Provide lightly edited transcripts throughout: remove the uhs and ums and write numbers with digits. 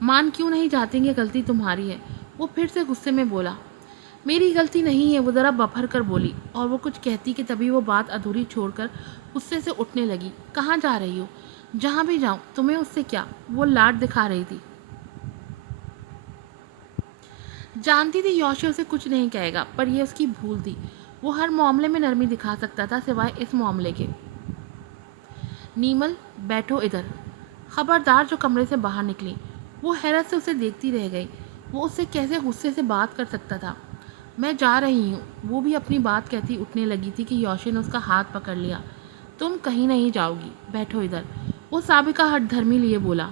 مان کیوں نہیں جاتے کہ غلطی تمہاری ہے؟ وہ پھر سے غصے میں بولا۔ میری غلطی نہیں ہے، وہ ذرا ببھر کر بولی، اور وہ کچھ کہتی کہ تبھی وہ بات ادھوری چھوڑ کر غصے سے اٹھنے لگی۔ کہاں جا رہی ہو؟ جہاں بھی جاؤں، تمہیں اس سے کیا؟ وہ لاڈ دکھا رہی تھی۔ جانتی تھی یوشی اسے کچھ نہیں کہے گا، پر یہ اس کی بھول تھی۔ وہ ہر معاملے میں نرمی دکھا سکتا تھا سوائے اس معاملے کے۔ نیمل، بیٹھو ادھر۔ خبردار جو کمرے سے باہر نکلی۔ وہ حیرت سے اسے دیکھتی رہ گئی۔ وہ اس سے کیسے غصے سے بات کر سکتا تھا؟ میں جا رہی ہوں، وہ بھی اپنی بات کہتی اٹھنے لگی تھی کہ یوشی نے اس کا ہاتھ پکڑ لیا۔ تم کہیں نہیں جاؤ گی، بیٹھو ادھر، وہ سابقہ ہٹ دھرمی لیے بولا۔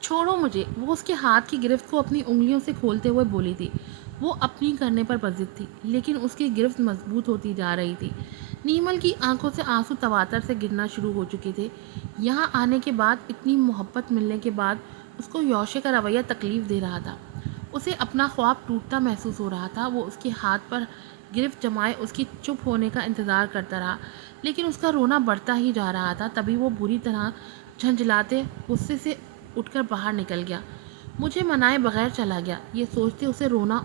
چھوڑو مجھے، وہ اس کے ہاتھ کی گرفت کو اپنی انگلیوں سے کھولتے ہوئے بولی تھی۔ وہ اپنی کرنے پر بضد تھی، لیکن اس کی گرفت مضبوط ہوتی جا رہی تھی۔ نیمل کی آنکھوں سے آنسو تواتر سے گرنا شروع ہو چکے تھے۔ یہاں آنے کے بعد، اتنی محبت ملنے کے بعد، اس کو یوشی کا رویہ تکلیف دے رہا تھا۔ اسے اپنا خواب ٹوٹتا محسوس ہو رہا تھا۔ وہ اس کے ہاتھ پر گرفت جمائے اس کی چپ ہونے کا انتظار کرتا رہا، لیکن اس کا رونا بڑھتا ہی جا رہا تھا۔ تبھی وہ بری طرح جھنجھلاتے غصے سے اٹھ کر باہر نکل گیا۔ مجھے منائے بغیر چلا گیا، یہ سوچتے اسے رونا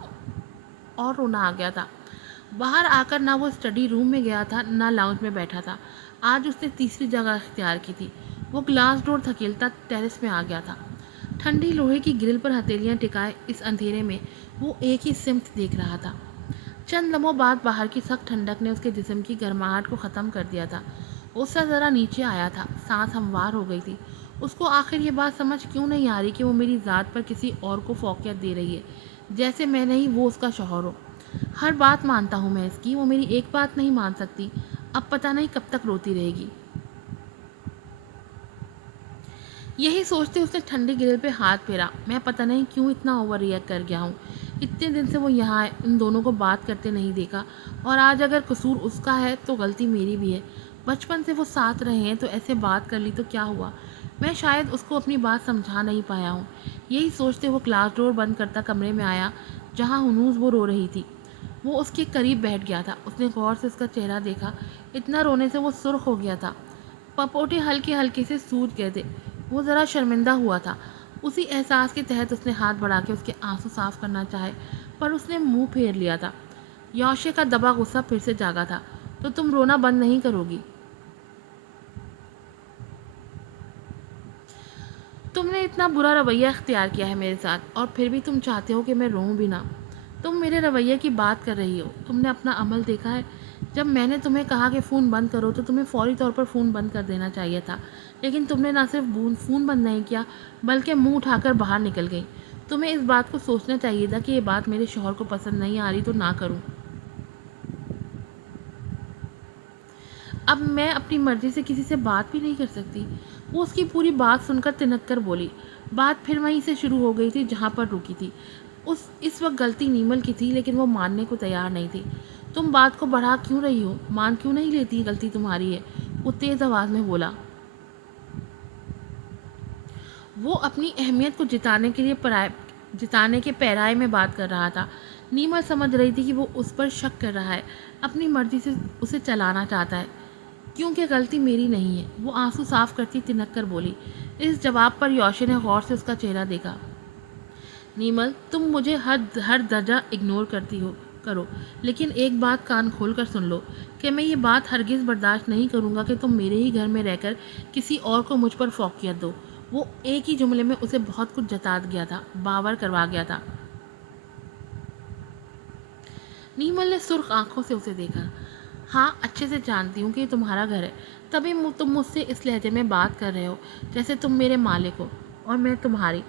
آ گیا تھا۔ باہر آ کر نہ وہ اسٹڈی روم میں گیا تھا، نہ لاؤنج میں بیٹھا تھا۔ آج اس نے تیسری جگہ اختیار کی تھی۔ وہ گلاس ڈور دھکیلتا ٹیرس میں آ گیا تھا۔ ٹھنڈی لوہے کی گرل پر ہتھیلیاں ٹکائے اس اندھیرے میں وہ ایک ہی سمت دیکھ رہا تھا۔ چند لمحوں بعد باہر کی سخت ٹھنڈک نے اس کے جسم کی گرماہٹ کو ختم کر دیا تھا۔ غصہ ذرا نیچے آیا تھا، سانس ہموار ہو گئی تھی۔ اس کو آخر یہ بات سمجھ کیوں نہیں آ رہی کہ وہ میری ذات پر کسی اور کو فوقیت دے رہی ہے، جیسے میں نہیں وہ اس کا شوہر ہو۔ ہر بات مانتا ہوں میں اس کی، وہ میری ایک بات نہیں مان سکتی۔ اب پتہ نہیں کب تک روتی رہے گی۔ یہی سوچتے اس نے ٹھنڈی گرل پہ ہاتھ پھیرا۔ میں پتہ نہیں کیوں اتنا اوور ریئیکٹ کر گیا ہوں۔ اتنے دن سے وہ یہاں ہے، ان دونوں کو بات کرتے نہیں دیکھا، اور آج اگر قصور اس کا ہے تو غلطی میری بھی ہے۔ بچپن سے وہ ساتھ رہے ہیں تو ایسے بات کر لی تو کیا ہوا؟ میں شاید اس کو اپنی بات سمجھا نہیں پایا ہوں۔ یہی سوچتے وہ کلاس ڈور بند کرتا کمرے میں آیا جہاں ہنوز وہ رو رہی تھی۔ وہ اس کے قریب بیٹھ گیا تھا۔ اس نے غور سے اس کا چہرہ دیکھا۔ اتنا رونے سے وہ سرخ ہو گیا تھا، پپوٹے ہلکے ہلکے سے سوج گئے تھے۔ وہ ذرا شرمندہ ہوا تھا۔ اسی احساس کے تحت اس نے ہاتھ بڑھا کے اس کے آنسو صاف کرنا چاہے، پر اس نے منہ پھیر لیا تھا۔ یوشی کا دبا غصہ پھر سے جاگا تھا۔ تو تم رونا بند نہیں کرو گی؟ تم نے اتنا برا رویہ اختیار کیا ہے میرے ساتھ، اور پھر بھی تم چاہتے ہو کہ میں روؤں بھی نہ۔ تم میرے رویے کی بات کر رہی ہو، تم نے اپنا عمل دیکھا ہے؟ جب میں نے تمہیں کہا کہ فون بند کرو تو تمہیں فوری طور پر فون بند کر دینا چاہیے تھا، لیکن تم نے نہ صرف فون بند نہیں کیا بلکہ منہ اٹھا کر باہر نکل گئی۔ تمہیں اس بات کو سوچنا چاہیے تھا کہ یہ بات میرے شوہر کو پسند نہیں آ رہی تو نہ کروں۔ اب میں اپنی مرضی سے کسی سے بات بھی نہیں کر سکتی؟ وہ اس کی پوری بات سن کر تنک کر بولی۔ بات پھر وہیں سے شروع ہو گئی تھی جہاں پر رکی تھی۔ اس وقت غلطی نیمل کی تھی، لیکن وہ ماننے کو تیار نہیں تھی۔ تم بات کو بڑھا کیوں رہی ہو؟ مان کیوں نہیں لیتی غلطی تمہاری ہے؟ وہ تیز آواز میں بولا۔ وہ اپنی اہمیت کو جتانے کے پیرائے میں بات کر رہا تھا۔ نیمل سمجھ رہی تھی کہ وہ اس پر شک کر رہا ہے، اپنی مرضی سے اسے چلانا چاہتا ہے، کیونکہ غلطی میری نہیں ہے۔ وہ آنسو صاف کرتی تنک کر بولی۔ اس جواب پر یوشی نے غور سے اس کا چہرہ دیکھا۔ نیمل، تم مجھے ہر درجہ اگنور کرو، لیکن ایک بات کان کھول کر سن لو کہ میں یہ بات ہرگز برداشت نہیں کروں گا کہ تم میرے ہی گھر میں رہ کر کسی اور کو مجھ پر فوقیت دو۔ وہ ایک ہی جملے میں اسے بہت کچھ جتا گیا تھا، باور کروا گیا تھا۔ نیمل نے سرخ آنکھوں سے اسے دیکھا۔ ہاں، اچھے سے جانتی ہوں کہ یہ تمہارا گھر ہے، تبھی تم مجھ سے اس لہجے میں بات کر رہے ہو جیسے تم میرے مالک ہو اور میں تمہاری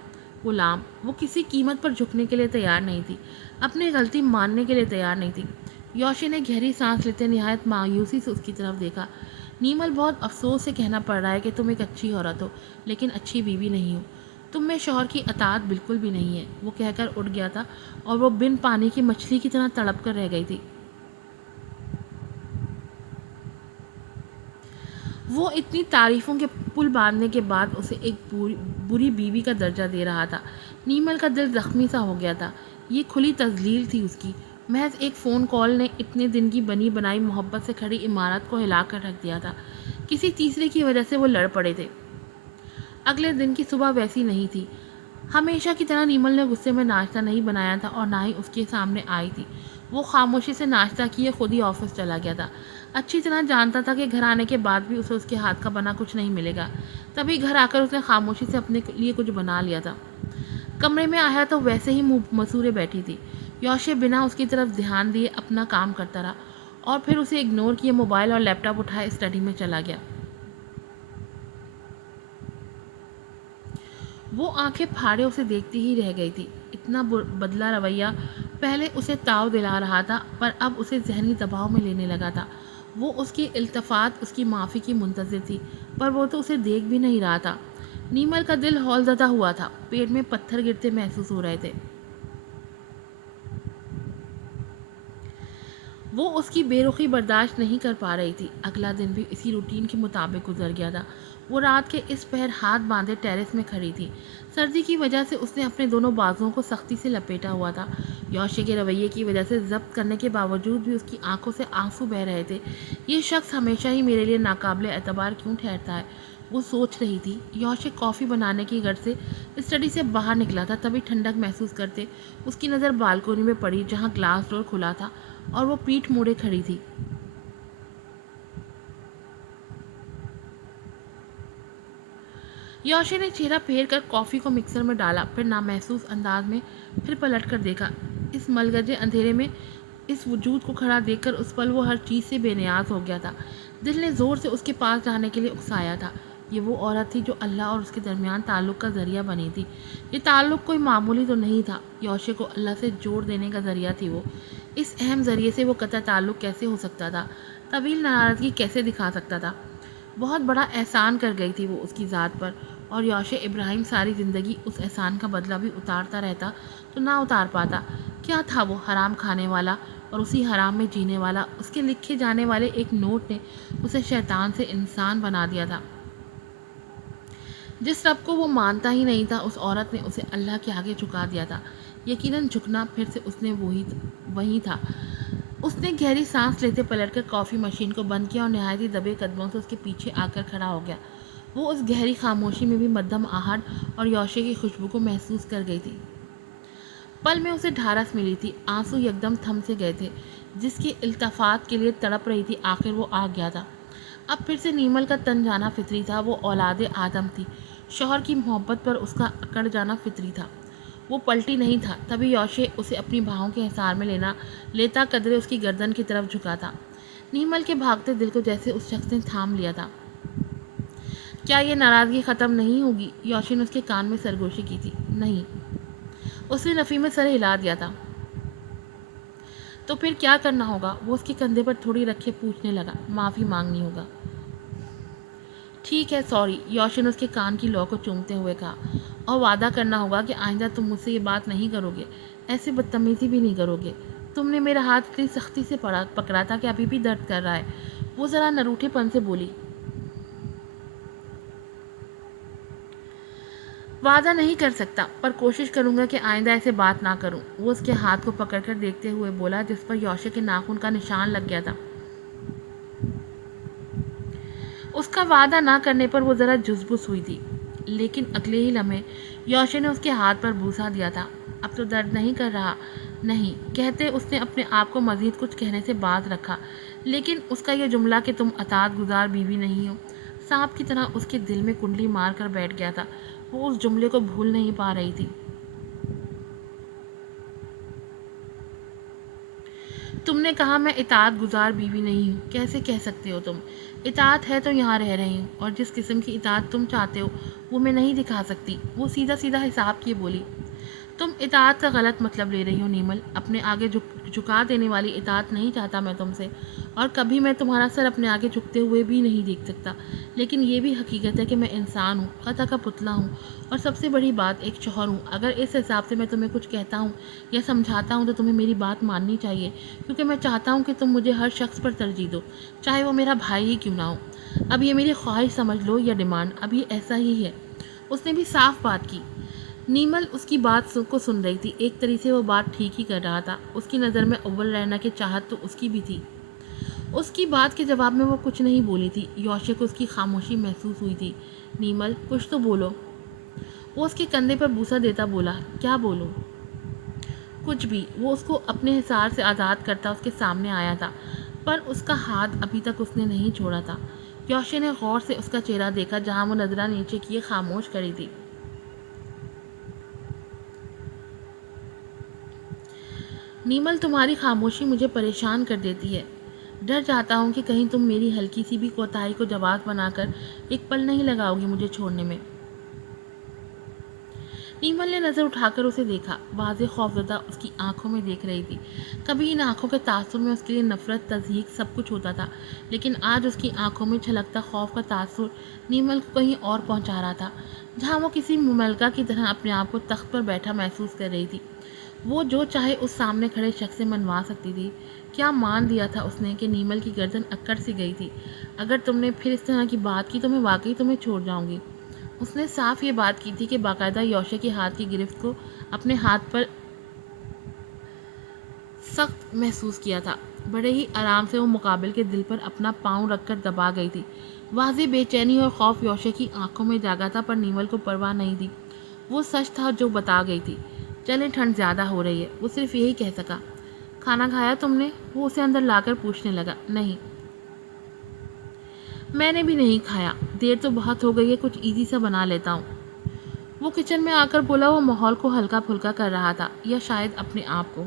غلام۔ وہ کسی قیمت پر جھکنے کے لیے تیار نہیں تھی، اپنی غلطی ماننے کے لیے تیار نہیں تھی۔ یوشی نے گہری سانس لیتے نہایت مایوسی سے اس کی طرف دیکھا۔ نیمل، بہت افسوس سے کہنا پڑ رہا ہے کہ تم ایک اچھی عورت ہو، لیکن اچھی بیوی نہیں ہو۔ تم میں شوہر کی اطاعت بالکل بھی نہیں ہے۔ وہ کہہ کر اٹھ گیا تھا، اور وہ بن پانی کی مچھلی کی طرح تڑپ کر رہ گئی تھی۔ وہ اتنی تعریفوں کے پل باندھنے کے بعد اسے ایک بری بیوی کا درجہ دے رہا تھا۔ نیمل کا دل زخمی سا ہو گیا تھا۔ یہ کھلی تذلیل تھی اس کی۔ محض ایک فون کال نے اتنے دن کی بنی بنائی محبت سے کھڑی عمارت کو ہلا کر رکھ دیا تھا۔ کسی تیسرے کی وجہ سے وہ لڑ پڑے تھے۔ اگلے دن کی صبح ویسی نہیں تھی۔ ہمیشہ کی طرح نیمل نے غصے میں ناشتہ نہیں بنایا تھا اور نہ ہی اس کے سامنے آئی تھی۔ وہ خاموشی سے ناشتہ کیے خود ہی آفس چلا گیا تھا۔ اچھی طرح جانتا تھا کہ گھر آنے کے بعد بھی اسے اس کے ہاتھ کا بنا کچھ نہیں ملے گا۔ تبھی گھر آ کر اس نے خاموشی سے اپنے لیے کچھ بنا لیا تھا۔ کمرے میں آیا تو ویسے ہی منہ مسورے بیٹھی تھی۔ یوشے بنا اس کی طرف دھیان دیے اپنا کام کرتا رہا اور پھر اسے اگنور کیے موبائل اور لیپ ٹاپ اٹھائے اسٹڈی میں چلا گیا۔ وہ آنکھیں پھاڑے اسے دیکھتی ہی رہ گئی تھی۔ اتنا بدلا رویہ پہلے اسے تاؤ دلا رہا تھا پر اب اسے ذہنی دباؤ میں لینے لگا تھا۔ وہ اس کی التفات، اس کی معافی کی منتظر تھی پر وہ تو اسے دیکھ بھی نہیں رہا تھا۔ نیمل کا دل ہول زدہ ہوا تھا، پیٹ میں پتھر گرتے محسوس ہو رہے تھے۔ وہ اس کی بے رخی برداشت نہیں کر پا رہی تھی۔ اگلا دن بھی اسی روٹین کے مطابق گزر گیا تھا۔ وہ رات کے اس پہر ہاتھ باندھے ٹیرس میں کھڑی تھی۔ سردی کی وجہ سے اس نے اپنے دونوں بازوؤں کو سختی سے لپیٹا ہوا تھا۔ یوشے کے رویے کی وجہ سے ضبط کرنے کے باوجود بھی اس کی آنکھوں سے آنسو بہہ رہے تھے۔ یہ شخص ہمیشہ ہی میرے لیے ناقابل اعتبار کیوں ٹھہرتا ہے؟ وہ سوچ رہی تھی۔ یوشے کافی بنانے کی غرض سے اسٹڈی سے باہر نکلا تھا، تبھی ٹھنڈک محسوس کرتے اس کی نظر بالکونی میں پڑی جہاں گلاس ڈور کھلا تھا اور وہ پیٹھ موڑے کھڑی تھی۔ یوشے نے چہرہ پھیر کر کافی کو مکسر میں ڈالا، پھر نامحسوس انداز میں پھر پلٹ کر دیکھا۔ اس ملگجے اندھیرے میں اس وجود کو کھڑا دیکھ کر اس پل وہ ہر چیز سے بے نیاز ہو گیا تھا۔ دل نے زور سے اس کے پاس جانے کے لیے اکسایا تھا۔ یہ وہ عورت تھی جو اللہ اور اس کے درمیان تعلق کا ذریعہ بنی تھی۔ یہ تعلق کوئی معمولی تو نہیں تھا، یوشے کو اللہ سے جوڑ دینے کا ذریعہ تھی وہ۔ اس اہم ذریعے سے وہ قطع تعلق کیسے ہو سکتا تھا؟ طویل ناراضگی کیسے دکھا سکتا تھا؟ بہت بڑا احسان کر گئی تھی وہ اس کی ذات پر، اور یوشے ابراہیم ساری زندگی اس احسان کا بدلہ بھی اتارتا رہتا تو نہ اتار پاتا۔ کیا تھا وہ حرام کھانے والا اور اسی حرام میں جینے والا؟ اس کے لکھے جانے والے ایک نوٹ نے اسے شیطان سے انسان بنا دیا تھا۔ جس رب کو وہ مانتا ہی نہیں تھا، اس عورت نے اسے اللہ کے آگے جھکا دیا تھا۔ یقیناً جھکنا پھر سے اس نے وہی تھا۔ اس نے گہری سانس لیتے پلٹ کر کافی مشین کو بند کیا اور نہایت ہی دبے قدموں سے اس کے پیچھے آ کر کھڑا ہو گیا۔ وہ اس گہری خاموشی میں بھی مدھم آہٹ اور یوشے کی خوشبو کو محسوس کر گئی تھی۔ پل میں اسے ڈھارس ملی تھی، آنسو یکدم تھم سے گئے تھے۔ جس کی التفات کے لیے تڑپ رہی تھی آخر وہ آ گیا تھا۔ اب پھر سے نیمل کا تن جانا فطری تھا، وہ اولاد آدم تھی۔ شوہر کی محبت پر اس کا اکڑ جانا فطری تھا، وہ پلٹی نہیں تھا۔ تبھی یوشے اسے اپنی بھاؤں کے حصار میں لیتا قدرے اس کی گردن کی طرف جھکا تھا۔ نیمل کے بھاگتے دل کو جیسے اس شخص نے تھام لیا تھا۔ کیا یہ ناراضگی ختم نہیں ہوگی؟ یوشے نے اس کے کان میں سرگوشی کی تھی۔ نہیں، اس نے نفی میں سر ہلا دیا تھا۔ تو پھر کیا کرنا ہوگا؟ وہ اس کے کندھے پر تھوڑی رکھے پوچھنے لگا۔ معافی مانگنی ہوگا۔ ٹھیک ہے، سوری، یوشے نے اس کے کان کی لو کو چومتے ہوئے کہا۔ اور وعدہ کرنا ہوگا کہ آئندہ تم مجھ سے یہ بات نہیں کرو گے، ایسے بدتمیزی بھی نہیں کرو گے۔ تم نے میرا ہاتھ اتنی سختی سے پکڑا تھا کہ ابھی بھی درد کر رہا ہے۔ وہ ذرا نروٹھے پن سے بولی۔ وعدہ نہیں کر سکتا، پر کوشش کروں گا کہ آئندہ ایسے بات نہ کروں۔ وہ اس کے ہاتھ کو پکڑ کر دیکھتے ہوئے بولا جس پر یوشے کے ناخن کا نشان لگ گیا تھا۔ اس کا وعدہ نہ کرنے پر وہ ذرا جھسبس ہوئی تھی، لیکن اگلے ہی لمحے یوشے نے اس کے ہاتھ پر بوسا دیا تھا۔ اب تو درد نہیں کر رہا؟ نہیں کہتے اس نے اپنے آپ کو مزید کچھ کہنے سے باز رکھا، لیکن اس کا یہ جملہ کہ تم اطاعت گزار بیوی نہیں ہو، سانپ کی طرح اس کے دل میں کنڈلی مار کر بیٹھ گیا تھا۔ وہ اس جملے کو بھول نہیں پا رہی تھی۔ تم نے کہا میں اطاعت گزار بیوی نہیں ہوں، کیسے کہہ سکتے ہو تم؟ اطاعت ہے تو یہاں رہ رہی ہوں، اور جس قسم کی اطاعت تم چاہتے ہو وہ میں نہیں دکھا سکتی۔ وہ سیدھا سیدھا حساب کیے بولی۔ تم اطاعت کا غلط مطلب لے رہی ہو نیمل، اپنے آگے جھکا دینے والی اطاعت نہیں چاہتا میں تم سے، اور کبھی میں تمہارا سر اپنے آگے جھکتے ہوئے بھی نہیں دیکھ سکتا، لیکن یہ بھی حقیقت ہے کہ میں انسان ہوں، خطا کا پتلا ہوں، اور سب سے بڑی بات ایک شوہر ہوں۔ اگر اس حساب سے میں تمہیں کچھ کہتا ہوں یا سمجھاتا ہوں تو تمہیں میری بات ماننی چاہیے، کیونکہ میں چاہتا ہوں کہ تم مجھے ہر شخص پر ترجیح دو، چاہے وہ میرا بھائی ہی کیوں نہ ہو۔ اب یہ میری خواہش سمجھ لو یا ڈیمانڈ، اب یہ ایسا ہی ہے۔ اس نے بھی صاف بات کی۔ نیمل اس کی بات کو سن رہی تھی، ایک طریقے سے وہ بات ٹھیک ہی کر رہا تھا۔ اس کی نظر میں اول رہنا کی چاہت تو اس کی بھی تھی۔ اس کی بات کے جواب میں وہ کچھ نہیں بولی تھی۔ یوشے کو اس کی خاموشی محسوس ہوئی تھی، نیمل کچھ تو بولو۔ وہ اس کے کندھے پر بوسہ دیتا بولا، کیا بولوں؟ کچھ بھی۔ وہ اس کو اپنے حصار سے آزاد کرتا اس کے سامنے آیا تھا، پر اس کا ہاتھ ابھی تک اس نے نہیں چھوڑا تھا۔ یوشے نے غور سے اس کا چہرہ دیکھا جہاں وہ نظرہ نیچے کیے خاموش کھڑی تھی۔ نیمل، تمہاری خاموشی مجھے پریشان کر دیتی ہے۔ ڈر جاتا ہوں کہ کہیں تم میری ہلکی سی بھی کوتاہی کو جواز بنا کر ایک پل نہیں لگاؤ گی مجھے چھوڑنے میں۔ نیمل نے نظر اٹھا کر اسے دیکھا۔ واضح خوفزدہ اس کی آنکھوں میں دیکھ رہی تھی۔ کبھی ان آنکھوں کے تاثر میں اس کے لیے نفرت، تضحیک سب کچھ ہوتا تھا، لیکن آج اس کی آنکھوں میں چھلکتا خوف کا تاثر نیمل کو کہیں اور پہنچا رہا تھا، جہاں وہ کسی مملکہ کی طرح اپنے آپ کو تخت پر بیٹھا محسوس کر رہی تھی۔ وہ جو چاہے اس سامنے کھڑے شخص سے منوا سکتی تھی۔ کیا مان لیا تھا اس نے کہ نیمل کی گردن اکڑ سی گئی تھی؟ اگر تم نے پھر اس طرح کی بات کی تو میں واقعی تمہیں چھوڑ جاؤں گی۔ اس نے صاف یہ بات کی تھی کہ باقاعدہ یوشے کے ہاتھ کی گرفت کو اپنے ہاتھ پر سخت محسوس کیا تھا۔ بڑے ہی آرام سے وہ مقابل کے دل پر اپنا پاؤں رکھ کر دبا گئی تھی۔ واضح بے چینی اور خوف یوشے کی آنکھوں میں جاگا تھا، پر نیمل کو پرواہ نہیں تھی۔ وہ سچ تھا جو بتا گئی تھی۔ چلیں، ٹھنڈ زیادہ ہو رہی ہے۔ وہ صرف یہی کہہ سکا۔ کھانا کھایا تم نے؟ وہ اسے اندر لا کر پوچھنے لگا۔ نہیں، میں نے بھی نہیں کھایا۔ دیر تو بہت ہو گئی ہے، کچھ ایزی سا بنا لیتا ہوں۔ وہ کچن میں آ کر بولا۔ وہ ماحول کو ہلکا پھلکا کر رہا تھا، یا شاید اپنے آپ کو۔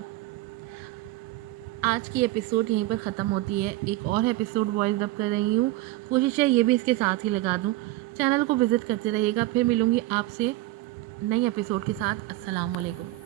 آج کی ایپیسوڈ یہیں پر ختم ہوتی ہے۔ ایک اور ایپیسوڈ وائس ڈب کر رہی ہوں، کوشش ہے یہ بھی اس کے ساتھ ہی لگا دوں۔ چینل کو وزٹ کرتے رہیے گا۔ پھر ملوں گی آپ سے نئی ایپیسوڈ کے ساتھ۔ السلام علیکم۔